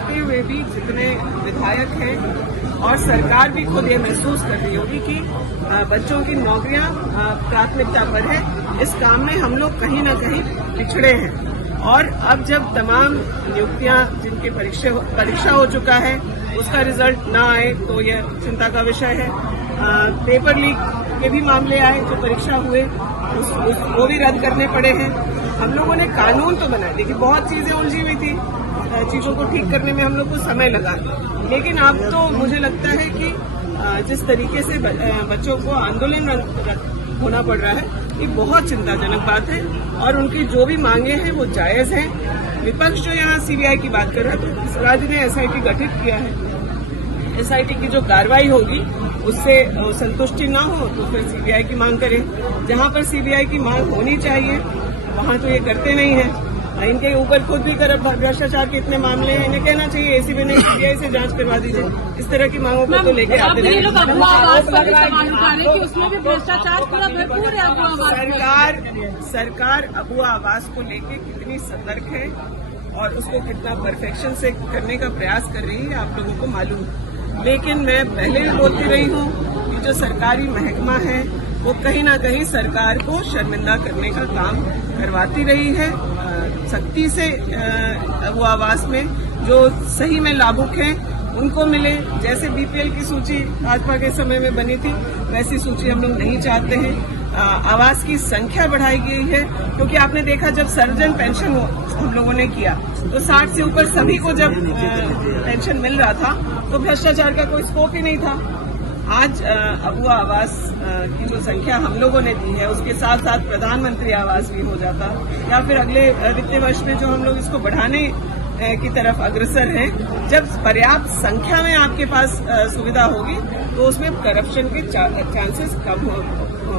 रहते हुए भी जितने विधायक हैं और सरकार भी खुद ये महसूस कर रही होगी कि बच्चों की नौकरियां प्राथमिकता पर है, इस काम में हम लोग कहीं न कहीं पिछड़े हैं। और अब जब तमाम नियुक्तियां जिनके परीक्षा हो चुका है उसका रिजल्ट ना आए तो यह चिंता का विषय है। पेपर लीक के भी मामले आए, जो परीक्षा हुए वो भी रद्द करने पड़े हैं। हम लोगों ने कानून तो बनाए, देखिए बहुत चीजें उलझी हुई थी, चीजों को ठीक करने में हम लोग को समय लगा, लेकिन अब तो मुझे लगता है कि जिस तरीके से बच्चों को आंदोलन होना पड़ रहा है, ये बहुत चिंताजनक बात है और उनकी जो भी मांगे हैं वो जायज हैं। विपक्ष जो यहाँ सीबीआई की बात कर रहा है, तो राज्य ने एसआईटी गठित किया है। एसआईटी की जो कार्रवाई होगी उससे संतुष्टि ना हो तो फिर सीबीआई की मांग करें। जहां पर सीबीआई की मांग होनी चाहिए वहां तो ये करते नहीं है। इनके ऊपर खुद भी भ्रष्टाचार के इतने मामले हैं, इन्हें कहना चाहिए एसीबी ने सीबीआई से जांच करवा दीजिए। इस तरह की मांगों को तो लेकर आते हैं। सरकार अबुआ आवास को लेकर कितनी सतर्क है और उसको कितना परफेक्शन से करने का प्रयास कर रही है आप लोगों को मालूम है। लेकिन मैं पहले भी बोलती रही हूँ कि जो सरकारी महकमा है वो कहीं ना कहीं सरकार को शर्मिंदा करने का काम करवाती रही है। सख्ती से वो आवास में जो सही में लाभुक हैं उनको मिले। जैसे बीपीएल की सूची भाजपा के समय में बनी थी वैसी सूची हम लोग नहीं चाहते हैं। आवास की संख्या बढ़ाई गई है क्योंकि आपने देखा जब सर्वजन पेंशन हम लोगों ने किया तो 60 से ऊपर सभी को जब पेंशन मिल रहा था तो भ्रष्टाचार का कोई स्कोप ही नहीं था। आज अबुआ आवास की जो संख्या हम लोगों ने दी है उसके साथ साथ प्रधानमंत्री आवास भी हो जाता या फिर अगले वित्तीय वर्ष में जो हम लोग इसको बढ़ाने की तरफ अग्रसर हैं, जब पर्याप्त संख्या में आपके पास सुविधा होगी तो उसमें करप्शन के चांसेस कम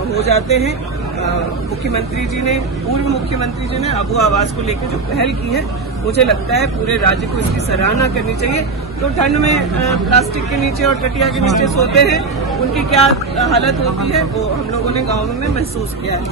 हो जाते हैं। मुख्यमंत्री जी ने, पूर्व मुख्यमंत्री जी ने अबुआ आवास को लेकर जो पहल की है मुझे लगता है पूरे राज्य को इसकी सराहना करनी चाहिए। तो ठंड में प्लास्टिक के नीचे और टटिया के नीचे सोते हैं, उनकी क्या हालत होती है वो हम लोगों ने गाँव में महसूस किया है।